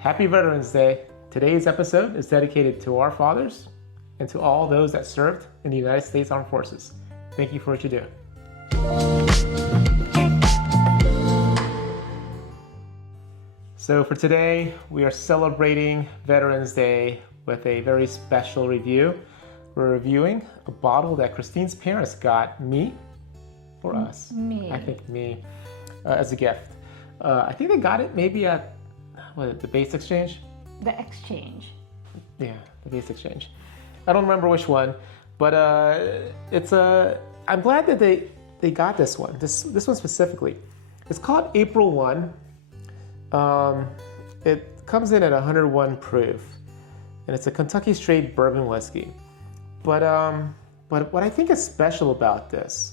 Happy Veterans Day. Today's episode is dedicated to our fathers and to all those that served in the United States Armed Forces. Thank you for what you do. So for today, we are celebrating Veterans Day with a very special review. We're reviewing a bottle that Christine's parents got me, or us. Me. I think me, as a gift. I think they got it maybe at, the Base Exchange? The exchange. Yeah, the Base Exchange. I don't remember which one, but I'm glad that they got this one. This one specifically. It's called April 1. It comes in at 101 proof, and it's a Kentucky straight bourbon whiskey. But what I think is special about this,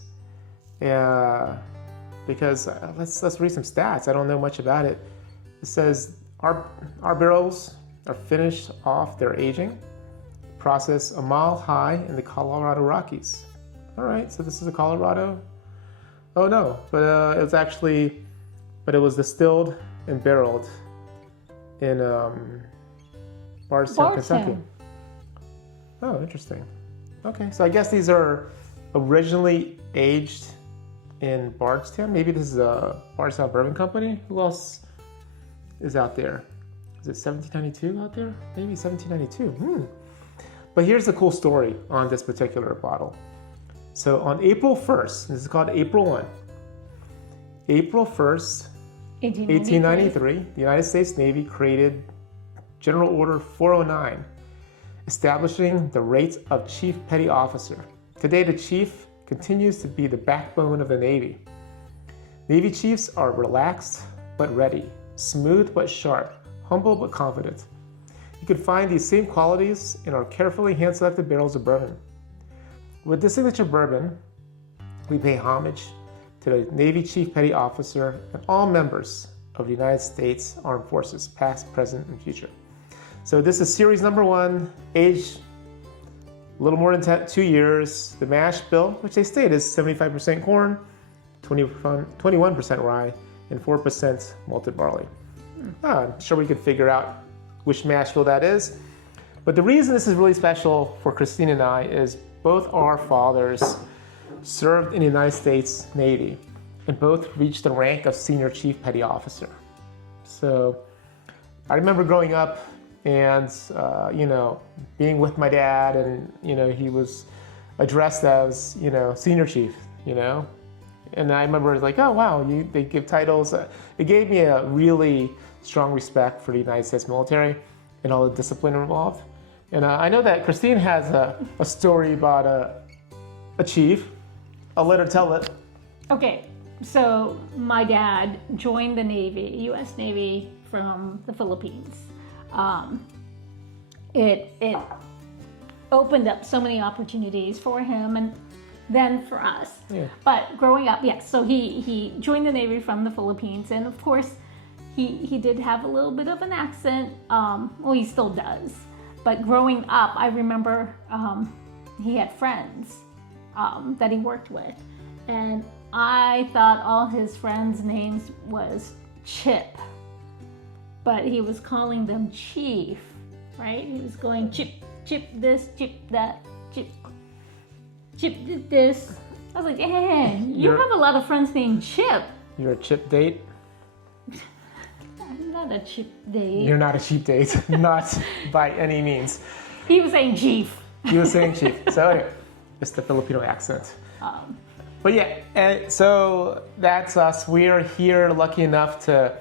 because let's read some stats. I don't know much about it. It says our barrels are finished off their aging process a mile high in the Colorado Rockies. All right, so this is a Colorado. Oh no, but it was distilled and barreled in Bardstown, Kentucky. Oh, interesting. Okay, so I guess these are originally aged in Bardstown. Maybe this is a Bardstown Bourbon Company. Who else is out there? Is it 1792 out there? Maybe 1792. But here's the cool story on this particular bottle. So on April 1st, this is called April 1. April 1st, 1893, the United States Navy created General Order 409, establishing the rank of Chief Petty Officer. Today, the Chief continues to be the backbone of the Navy. Navy Chiefs are relaxed but ready, smooth but sharp, humble but confident. You can find these same qualities in our carefully hand-selected barrels of bourbon. With this signature bourbon, we pay homage to the Navy Chief Petty Officer and all members of the United States Armed Forces, past, present, and future. So this is series number 1, aged a little more than 2 years. The mash bill, which they state is 75% corn, 21% rye, and 4% malted barley. I'm sure we could figure out which mash bill that is. But the reason this is really special for Christine and I is both our fathers served in the United States Navy and both reached the rank of Senior Chief Petty Officer. So I remember growing up and, being with my dad, and, he was addressed as, Senior Chief, And I remember like, oh, wow, they give titles. It gave me a really strong respect for the United States military and all the discipline involved. And I know that Christine has a story about a chief. I'll let her tell it. Okay, so my dad joined the Navy, U.S. Navy, from the Philippines. It opened up so many opportunities for him and then for us. Yeah. But growing up, yes, so he joined the Navy from the Philippines, and of course he did have a little bit of an accent. Well, he still does. But growing up, I remember he had friends that he worked with, and I thought all his friends' names was Chip, but he was calling them Chief, right? He was going Chip this, Chip that, Chip this. I was like, hey, you have a lot of friends named Chip. You're a Chip date? I'm not a Chip date. You're not a cheap date, not by any means. He was saying Chief. He was saying Chief. So anyway, it's the Filipino accent. But yeah, so that's us. We are here, lucky enough to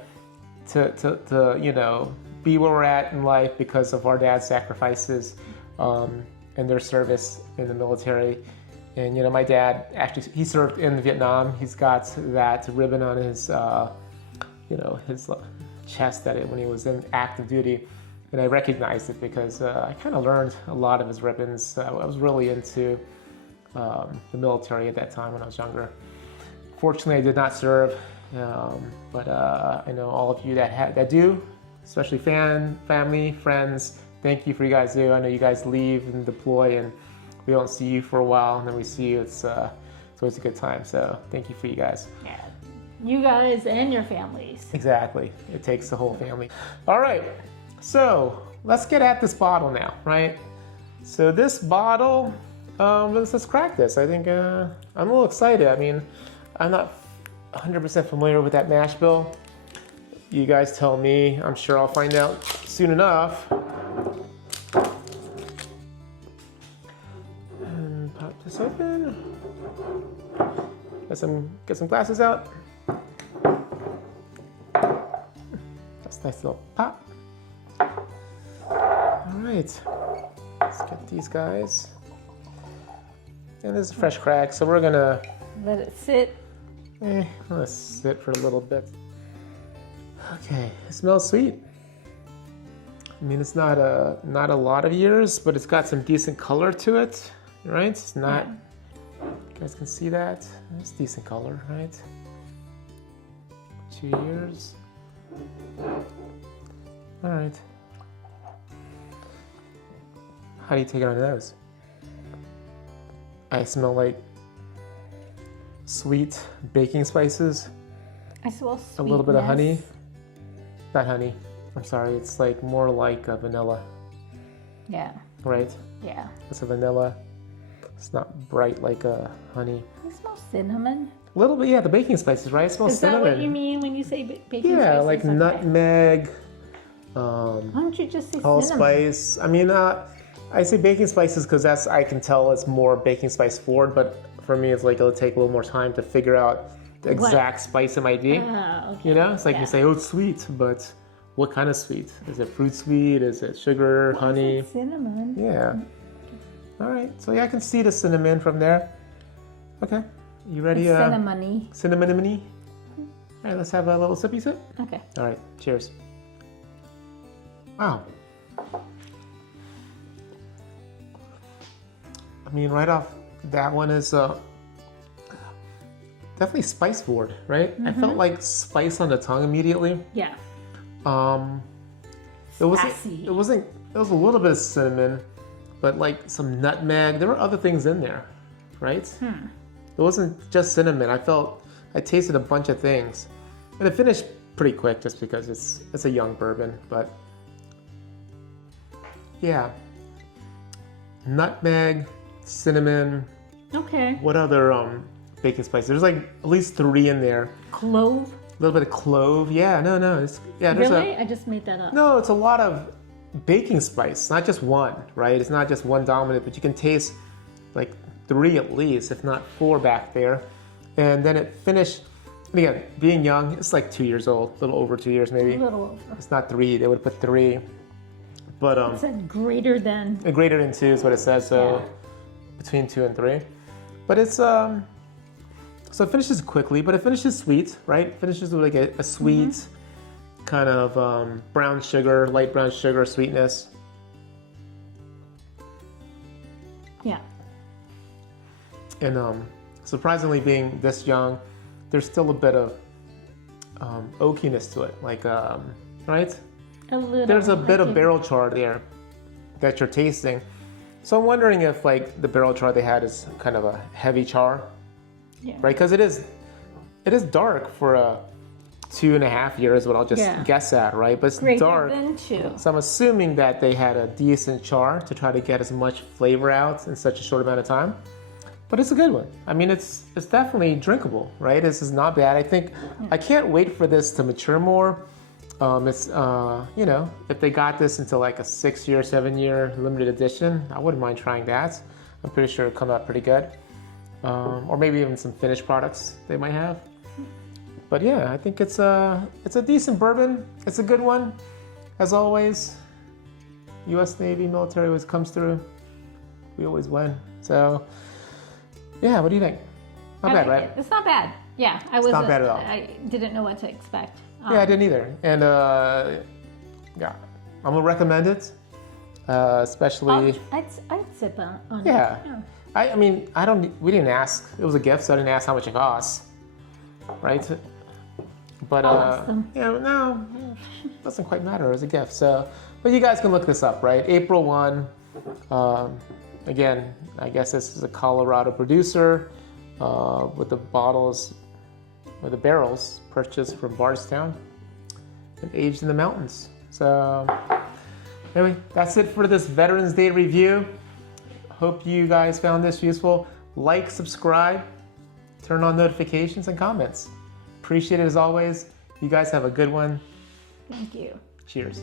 be where we're at in life because of our dad's sacrifices and their service in the military. And my dad actually, he served in Vietnam. He's got that ribbon on his his chest when he was in active duty, and I recognized it because I kind of learned a lot of his ribbons. I was really into the military at that time when I was younger. Fortunately, I did not serve, but I know all of you that do, especially family, friends. Thank you for you guys do. I know you guys leave and deploy, and we don't see you for a while, and then we see you. It's always a good time. So thank you for you guys. Yeah, you guys and your families. Exactly. It takes the whole family. All right. So let's get at this bottle now, right? So this bottle, let's crack this. I think I'm a little excited. I mean, I'm not 100% familiar with that mash bill. You guys tell me. I'm sure I'll find out soon enough. And pop this open. Get some glasses out. That's a nice little pop. All right, let's get these guys. And this is fresh crack, so we're gonna Let it sit. let it sit for a little bit. Okay, it smells sweet. I mean, it's not a lot of years, but it's got some decent color to it, right? It's not. You guys can see that. It's decent color, right? 2 years. All right. How do you take it on the nose? I smell like sweet baking spices. I smell sweetness. A little bit of honey. Not honey. I'm sorry. It's like more like a vanilla. Yeah. Right? Yeah. It's a vanilla. It's not bright like a honey. I smell cinnamon. A little bit, yeah. The baking spices, right? It smells Is that cinnamon. what you mean when you say baking Yeah, spices? like Okay. nutmeg. Why don't you just say cinnamon? Allspice. I mean, I say baking spices because that's, I can tell it's more baking spice forward, but for me, it's like it'll take a little more time to figure out the exact spice it might be. Okay. You know, it's like you say, oh, it's sweet, but what kind of sweet? Is it fruit sweet? Is it sugar, honey? Cinnamon. Yeah. All right. So yeah, I can see the cinnamon from there. Okay. You ready? Cinnamony. Cinnamony. All right. Let's have a little sippy sip. Okay. All right. Cheers. Wow. I mean, right off, that one is definitely spice forward, right? I felt like spice on the tongue immediately. Yeah. It wasn't. Sassy. It wasn't. It was a little bit of cinnamon, but like some nutmeg. There were other things in there, right? It wasn't just cinnamon. I tasted a bunch of things, and it finished pretty quick just because it's a young bourbon. But yeah, nutmeg, cinnamon. Okay. What other baking spices? There's like at least 3 in there. Clove. A little bit of clove. Yeah, no. There's Really? I just made that up. No, it's a lot of baking spice, not just one, right? It's not just one dominant, but you can taste like 3 at least, if not 4 back there. And then it finished, and again, being young, it's like 2 years old, a little over 2 years maybe. A little over. It's not 3, they would put 3. But It said greater than. greater than 2 is what it says, so between 2 and 3. But it's, so it finishes quickly, but it finishes sweet, right? It finishes with like a sweet kind of brown sugar, light brown sugar sweetness. Yeah. And surprisingly, being this young, there's still a bit of oakiness to it, like, right? A little. There's a bit like of barrel char there that you're tasting. So I'm wondering if like the barrel char they had is kind of a heavy char, Yeah. right? Because it is dark for a 2.5 years, what I'll just guess at, right? But it's Greater dark. than 2. So I'm assuming that they had a decent char to try to get as much flavor out in such a short amount of time. But it's a good one. I mean, it's definitely drinkable, right? This is not bad. I think I can't wait for this to mature more. It's if they got this into like a 6-year, 7-year limited edition, I wouldn't mind trying that. I'm pretty sure it'll come out pretty good. Or maybe even some finished products they might have. But yeah, I think it's a decent bourbon. It's a good one, as always. U.S. Navy military always comes through. We always win. So yeah, what do you think? Not bad, right? It's not bad. Yeah, I was. not bad at all. I didn't know what to expect. Yeah, I didn't either. And yeah, I'm gonna recommend it, especially. I'd sip on it. Yeah. I mean, we didn't ask. It was a gift, so I didn't ask how much it costs, right? But I'll ask them. no, it doesn't quite matter. It was a gift. So, but you guys can look this up, right? April 1. Again, I guess this is a Colorado producer with the bottles, or the barrels purchased from Bardstown and aged in the mountains. So Anyway, that's it for this Veterans Day review. Hope you guys found this useful. Like, subscribe, turn on notifications and comments. Appreciate it as always. You guys have a good one. Thank you. Cheers.